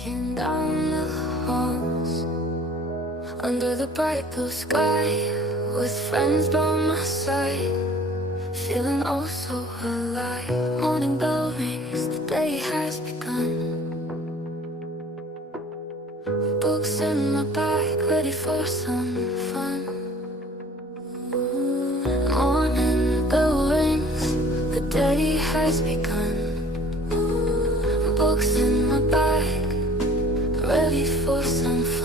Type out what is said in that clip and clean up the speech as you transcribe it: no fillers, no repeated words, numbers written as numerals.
walking down the halls under the bright blue sky, with friends by my side, feeling oh so alive. Morning bell rings, the day has begun. Books in my bag, ready for some fun. Morning bell rings, the day has begun. Books in my bag, ready for some fun.